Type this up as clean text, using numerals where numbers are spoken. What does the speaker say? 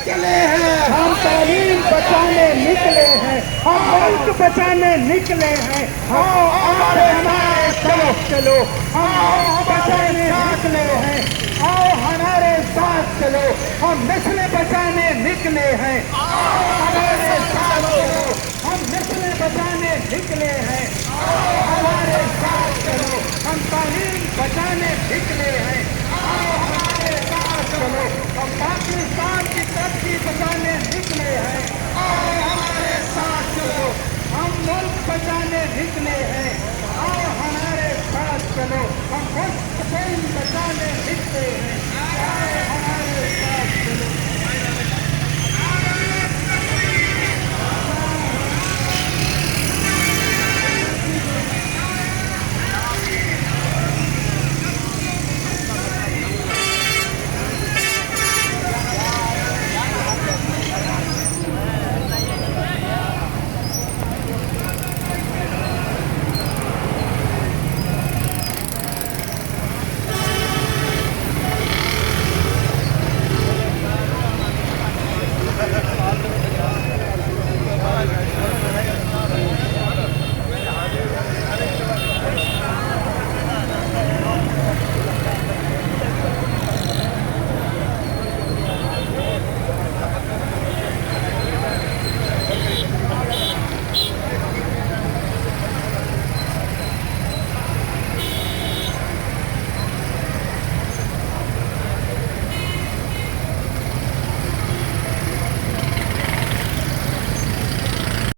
निकले हैं, हम तालीम बचाने निकले हैं, हम मुल्क बचाने निकले हैं। आओ हमारे साथ चलो, हम मुल्क बचाने निकले हैं। आओ हमारे साथ चलो, हम नस्लें बचाने निकले हैं। आओ हमारे साथ चलो, हम नस्लें बचाने निकले हैं। आओ हमारे साथ चलो, हम तालीम बचाने निकले हैं। आओ हमारे साथ चलो, हम पाकिस्तान की